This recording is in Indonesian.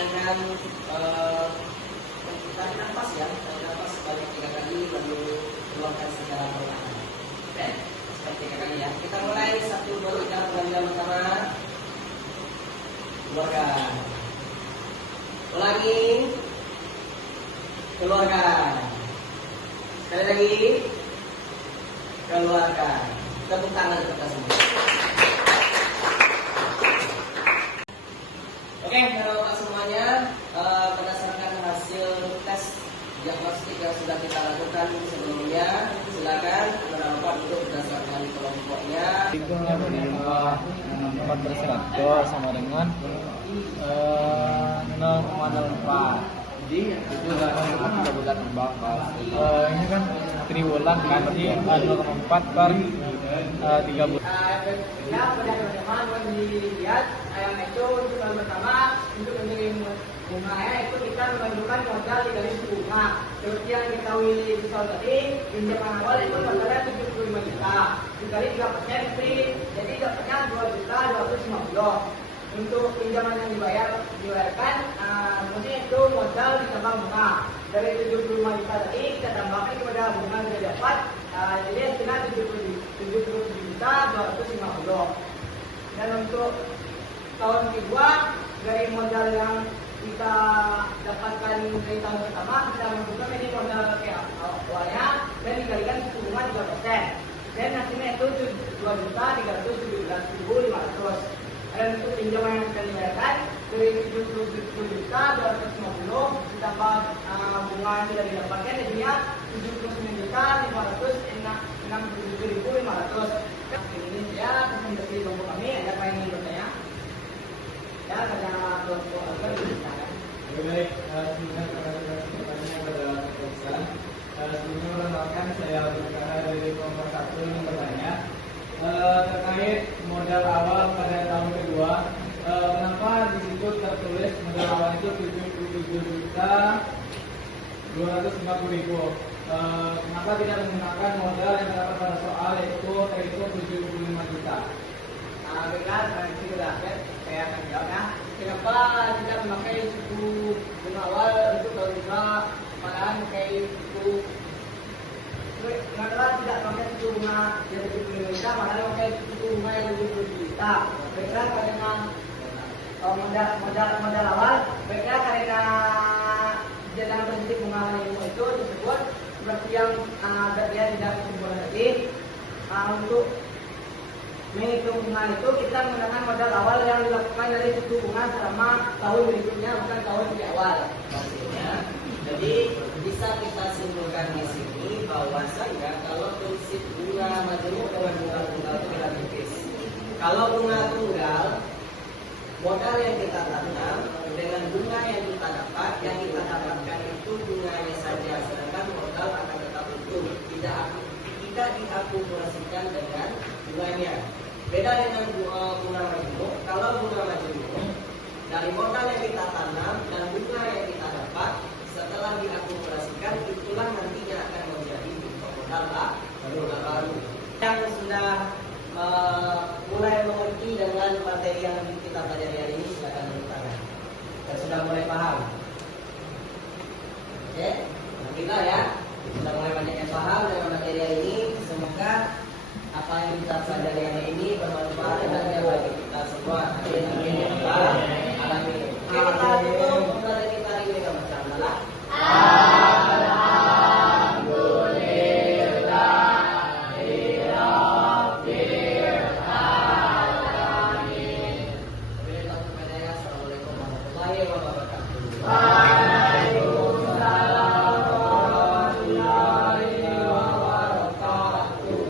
dengan tarik nafas ya, tarik nafas sebanyak 3 kali lalu keluarkan secara perlahan. Oke, seperti 3 kali ya. Kita mulai 1, 2, 3 pengambilan pertama. Keluarkan. Ulangi. Keluarkan. Sekali lagi. Keluarkan. Tepuk tangan untuk kita semua. Oke, Bapak semuanya, berdasarkan hasil tes diagnostik yang sudah kita lakukan sebelumnya, silakan Bapak untuk berdasarkan kelompoknya. Itu menimpa 4% sama dengan 0,04. Jadi itu kita buat tembak. Ini kan triwulan kan, jadi 0,4 per 3 bulan. Ya, pada teman-teman boleh dilihat yang itu untuk yang pertama untuk menerima bunga ya, itu kita menunjukkan modal 3.000 bunga. Seperti yang diketahui di soal tadi, pinjaman awal itu modalnya 75 juta, dikali 3% free, jadi dapatnya 2.250.000. Untuk pinjaman yang dibayarkan, maksudnya itu modal ditambah bunga. Dari 75 juta tadi kita tambahkan kepada bunga yang kita dapat, jadi hasilnya 77.250.000. Dan untuk tahun kedua, dari modal yang kita dapatkan dari tahun pertama, kita masukkan ini modal awalnya dan dikalikan suku bunga 3%. Dan hasilnya itu 2.317.500. Dan untuk pinjaman yang kita dibayarkan dari 77.250 ditambah bunga yang tidak didapatkan, jadinya 79.567.500. Ini ya presentasi kelompok kami. Ada apa yang ingin bertanya? Ya, ada kelompok apa yang ditanyakan? Baik, sebelumnya pertanyaan pada Ustaz. Sebelumnya perkenalkan, saya berkata dari kelompok 1 yang bertanya terkait modal awal pada tahun kedua. Kenapa di situ tertulis modal awal itu 77.250.000? Kenapa tidak menggunakan modal yang terdapat pada soal yaitu 75 juta? Benar, nanti sudah saya akan jawabnya. Kenapa tidak memakai suku bunga awal untuk tahun kedua, malahan memakai suku? Kenapa tidak memakai suku bunga yang 75 juta, malahan memakai suku bunga yang 70 juta? Benar, karena modal awal, benar karena dalam prinsip bunga minimum itu tersebut seperti yang dia tidak disebutkan tadi. Untuk menghitung bunga itu kita menggunakan modal awal yang dilakukan dari suku bunga selama tahun berikutnya, bukan tahun di awal. Maksudnya, jadi bisa kita simpulkan di sini bahwasanya kalau prinsip bunga majemuk dengan bunga tunggal itu beda tipis. Kalau bunga tunggal, modal yang kita tanam dengan bunga yang kita dapat, yang kita dapatkan itu bunganya saja, sedangkan modal akan tetap utuh, tidak diakumulasikan dengan bunganya. Beda dengan bunga majemuk. Kalau bunga majemuk dari modal yang kita tanam dan bunga yang kita dapat, setelah diakumulasikan itulah nantinya akan menjadi modal baru. Yang sudah mulai mengerti dengan materi yang kita pelajari hari ini, silakan tepuk tangan. Dan sudah mulai paham. Oke, kita ya sudah mulai banyak yang paham dengan materi hari ini. Semoga apa yang kita pelajari hari ini bermanfaat dan bagi kita semua. Amin ya rabbal alamin. Oke, kita tutup pembelajaran kita hari ini dengan baca Assalamualaikum warahmatullahi wabarakatuh.